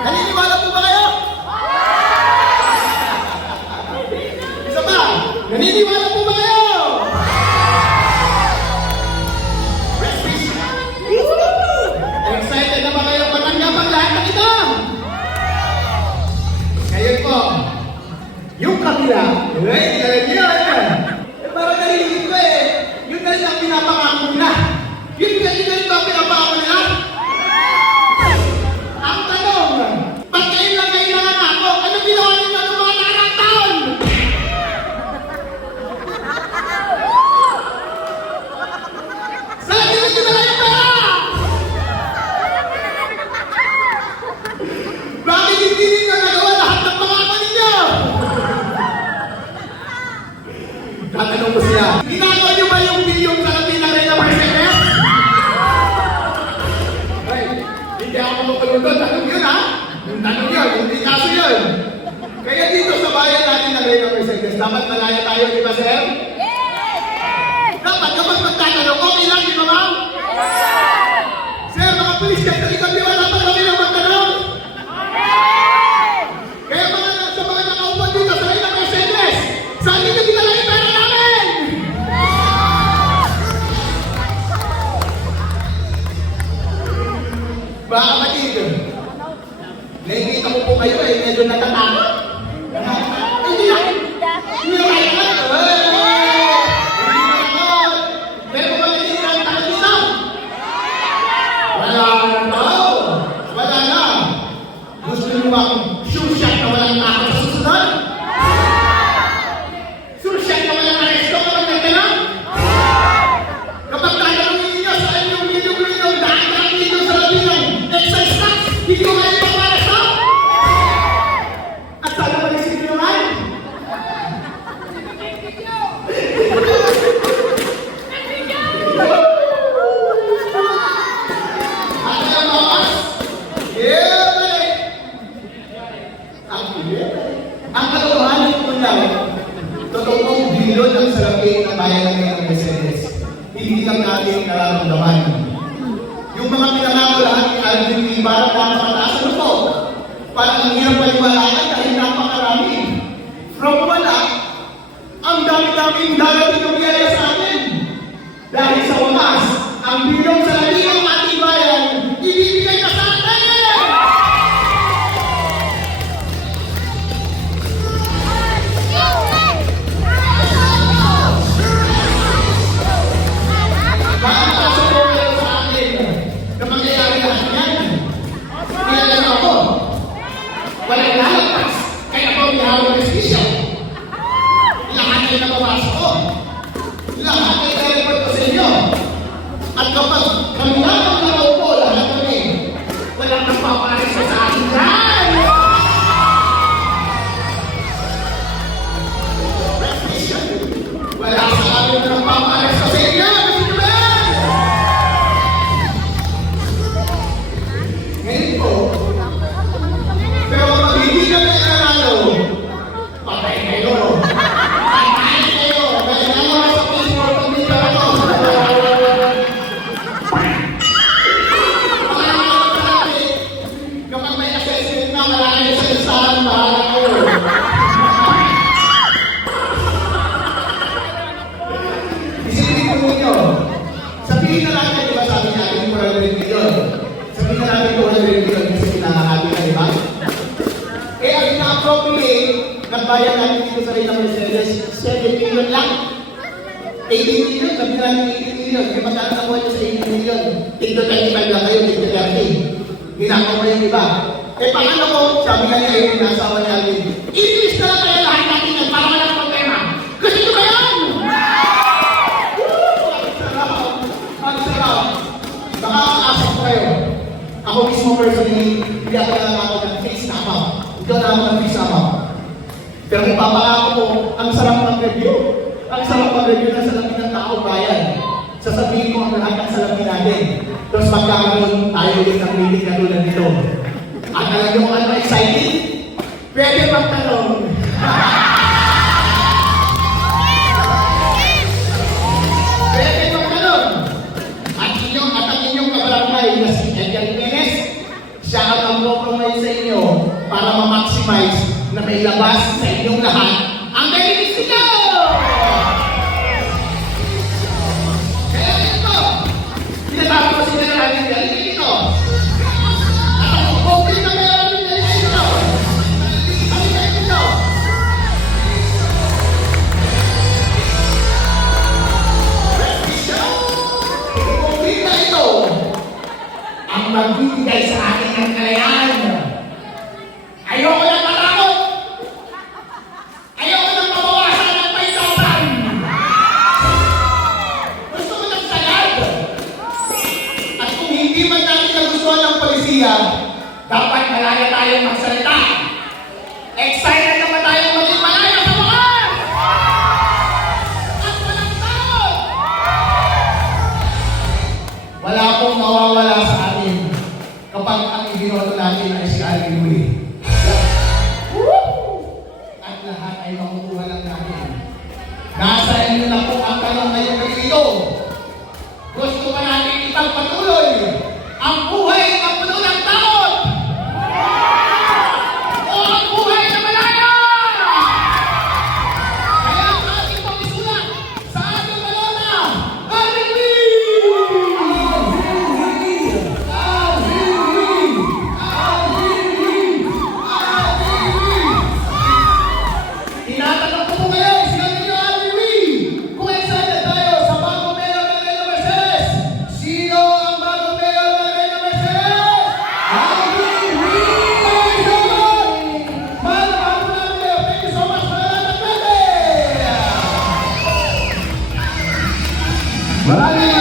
Naniniwala po ba kayo? Isa pa, naniniwala po ba kayo? Excited na ba kayo matanggap ang lahat ng ito? Ngayon po, yung kabila, eh, Mga kapatid, nakikita mo po kayo eh, medyo natatakot. Lang, totoong bilon ang salapi ng bayan ng Mercedes. Hindi lang natin nararamdaman. Yung mga pinangako lahat ni Alvin Lee, parang napakataas ano po? Parang ang hirap paliwalaan dahil napakarami. From wala, ang dami-daming darating ng biyaya sa atin. Dahil sa wakas, ang bilong salapi sabihin na natin, di ba sabi niya, yung 400 million. Sabihin na natin 200 million kasi kinakahati na, di ba? Eh, ang ina-appropriate ng bayan natin dito sa Reyna Mercedes, 7 million lang. 80 million, sabi na natin 80 million. Kaya magkano nakuha niyo sa 80 million? Tigdo 25 lang kayo, tigdo 30. Ginagawa yung iba. Eh, paano ko, sabi nga niya yung nasawa niya, i-list na lang kayo lahat natin yan para walang problema. Kasi ito ba yan? Ang sarap. Ang sarap. Nakakaasap ko kayo. Ako mismo personally, hindi ako lang ako ng face na ako. Ikaw na ako ng face na ako. Pero kung papangako ko, ang sarap ng review. Ang sarap ng review ng salamin ng tao bayan. Sasabihin ko ang lahat ng salamin natin. Tapos magkakaroon tayo din ng meeting na tulad nito. At alam kung ano exciting? Pwede magtanong. sa inyong lahat ang benefits nito! Dapat malaya tayong magsalita. Excited naman tayong maging malaya sa bukas! At walang takot! Wala pong mawawala sa atin kapag ang ibinoto natin ay si Ali Louie. Valeu!